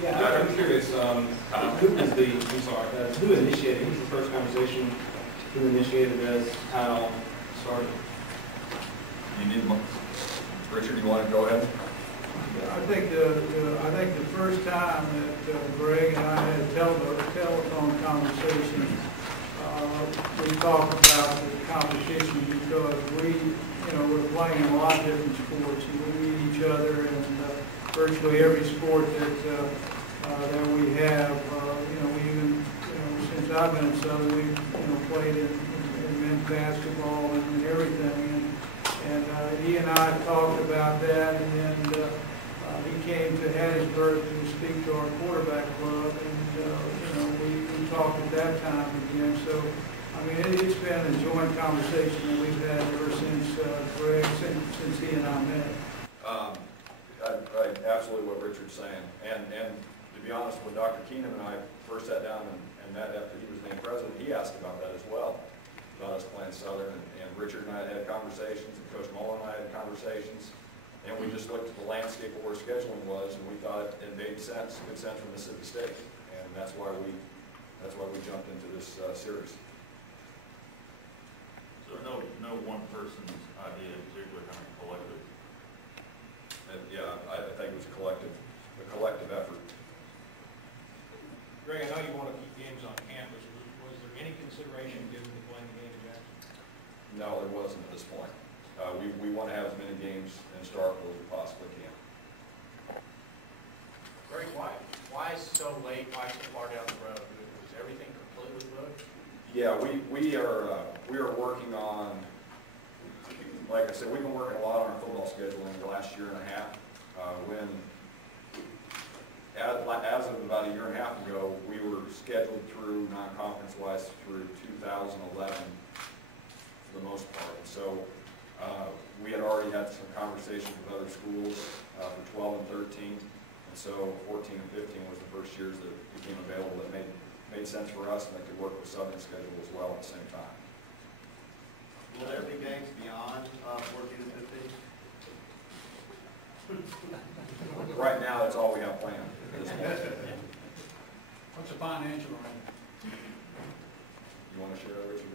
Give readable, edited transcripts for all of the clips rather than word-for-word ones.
Yeah, I'm curious, who initiated, who's the first conversation, who initiated this, how it all started? You need one. Richard, you want to go ahead? I think the first time that Greg and I had a telephone conversation, we talked about the competition because we're playing a lot of different sports and we meet each other and virtually every sport that we have, we even, since I've been in Southern, we've played in men's basketball and everything. And he and I talked about that, and then he came to Hattiesburg to speak to our quarterback club, and we talked at that time again. So, I mean, it's been a joint conversation that we've had ever since Greg, since he and I met. Absolutely what Richard's saying, and to be honest, when Dr. Keenum and I first sat down and met after he was named president, he asked about that as well, about us playing Southern, and Richard and I had conversations, and Coach Mullen and I had conversations, and we just looked at the landscape of where scheduling was, and we thought it made sense, good sense for Mississippi State, and that's why we jumped into this series. So no one person's idea, particularly kind of collective. Yeah, I think it was a collective effort. Greg, I know you want to keep games on campus. Was there any consideration given to playing the game in Jackson? No, there wasn't at this point. We want to have as many games in Starkville as we possibly can. Greg, why so late? Why so far down the road? Was everything completely booked? Yeah, we are working on. Like I said, we've been working a lot on our football scheduling the last year and a half. As of about a year and a half ago, we were scheduled through non-conference wise through 2011 for the most part. So we had already had some conversations with other schools for 12 and 13, and so 14 and 15 was the first years that became available that made sense for us, and they could work with Southern schedule as well at the same time. Will there be games beyond 14 and 15? Right now, that's all we have planned. What's the financial arrangement? You want to share that, Richard?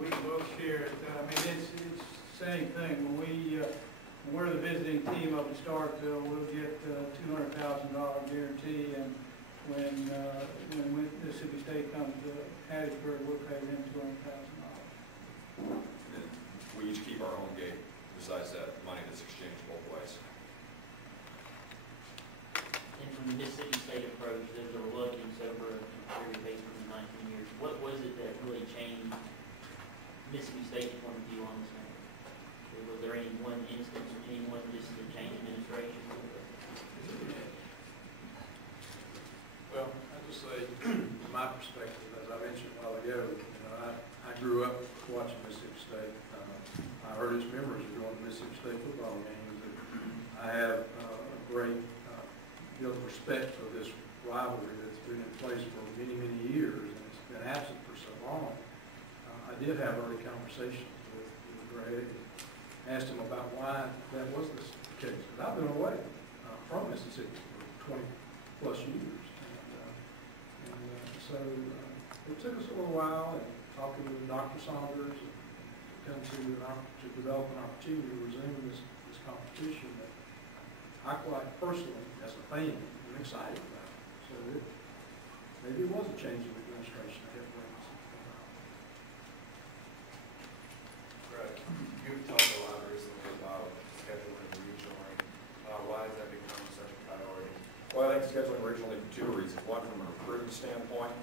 We both share it. I mean, it's the same thing. When we're the visiting team up in Starkville, we'll get $200,000 guarantee, and when Mississippi State comes to Hattiesburg, we'll pay them $200,000. We each keep our own gate. Besides that, money that's exchanged both ways. And from the Mississippi State approach, there's a reluctance over a period based on 19 years. What was it that really changed Mississippi State's point of view on this matter? Was there any one instance or anyone, this is a change in administration? Well, I'll just say, from my perspective, as I mentioned a while ago, I grew up watching Mississippi State. I heard its memories of going to Mississippi State football games. I have a great deal of respect for this rivalry that's been in place for many, many years, and it's been absent for so long. I did have early conversations with Greg and asked him about why that was the case. Because I've been away from Mississippi for 20 plus years. So it took us a little while, and talking with Dr. Saunders, and come to develop an opportunity to resume this competition that I quite personally, as a fan, am excited about. So maybe it was a change in administration that helped bring us about. Greg, you've talked a lot recently about scheduling regionally. Why has that become such a priority? Well, I think scheduling regionally for two reasons. One, from a recruiting standpoint,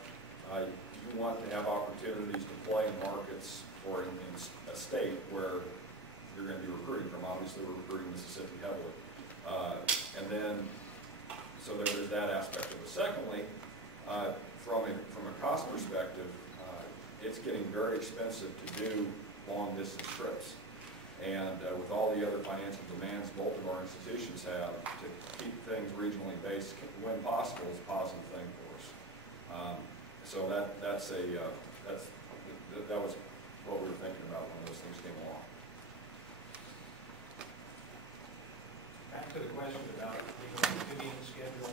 you want to have opportunities to play in markets or in a state where you're going to be recruiting from. Obviously, we're recruiting Mississippi heavily. And then, so there's that aspect of it. Secondly, from a cost perspective, it's getting very expensive to do long-distance trips. And with all the other financial demands both of our institutions have, to keep things regionally based, when possible, is a positive thing for us. So that was what we were thinking about when those things came along. to the question about continuing the schedule,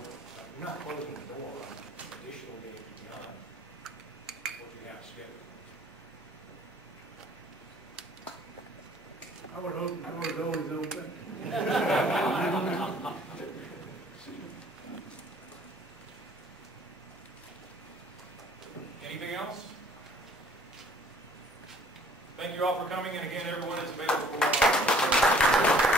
you're not closing the door on additional games beyond what you have scheduled. I would hope the door is always open. Anything else? Thank you all for coming, and again, everyone is available for